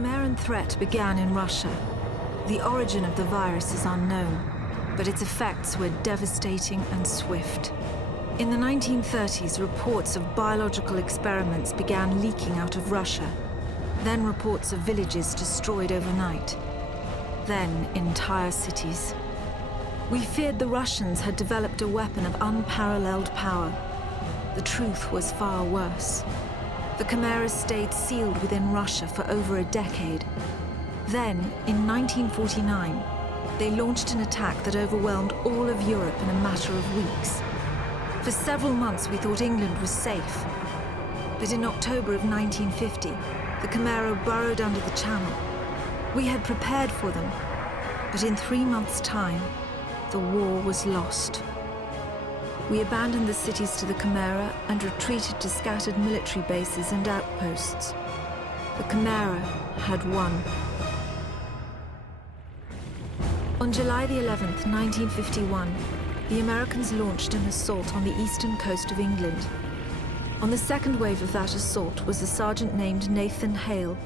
Cimeran threat began in Russia. The origin of the virus is unknown, but its effects were devastating and swift. In the 1930s, reports of biological experiments began leaking out of Russia. Then reports of villages destroyed overnight. Then entire cities. We feared the Russians had developed a weapon of unparalleled power. The truth was far worse. The chimeras stayed sealed within Russia for over a decade. Then, in 1949, they launched an attack that overwhelmed all of Europe in a matter of weeks. For several months, we thought England was safe. But in October of 1950, the Chimera burrowed under the Channel. We had prepared for them, but in 3 months' time, the war was lost. We abandoned the cities to the Chimera and retreated to scattered military bases and outposts. The Chimera had won. On July the 11th, 1951, the Americans launched an assault on the eastern coast of England. On the second wave of that assault was a sergeant named Nathan Hale.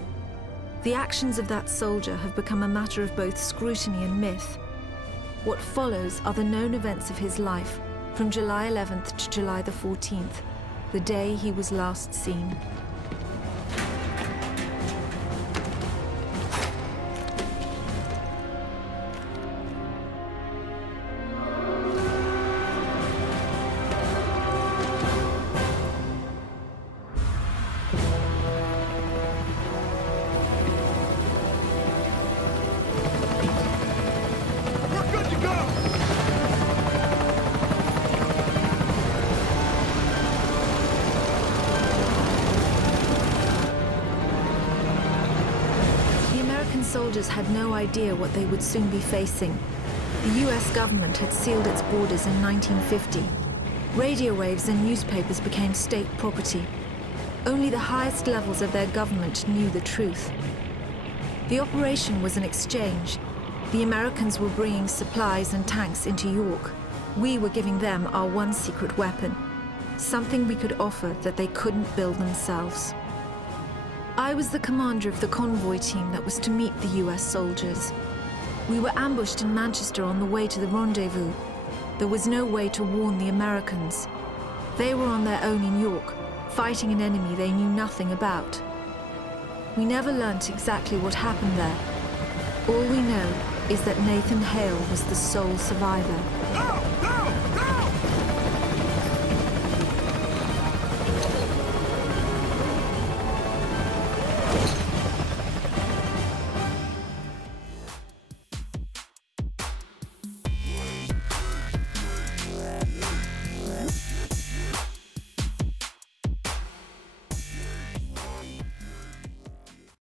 The actions of that soldier have become a matter of both scrutiny and myth. What follows are the known events of his life from July 11th to July the 14th, the day he was last seen. Soldiers had no idea what they would soon be facing. The US government had sealed its borders in 1950. Radio waves and newspapers became state property. Only the highest levels of their government knew the truth. The operation was an exchange. The Americans were bringing supplies and tanks into York. We were giving them our one secret weapon, something we could offer that they couldn't build themselves. I was the commander of the convoy team that was to meet the US soldiers. We were ambushed in Manchester on the way to the rendezvous. There was no way to warn the Americans. They were on their own in York, fighting an enemy they knew nothing about. We never learnt exactly what happened there. All we know is that Nathan Hale was the sole survivor.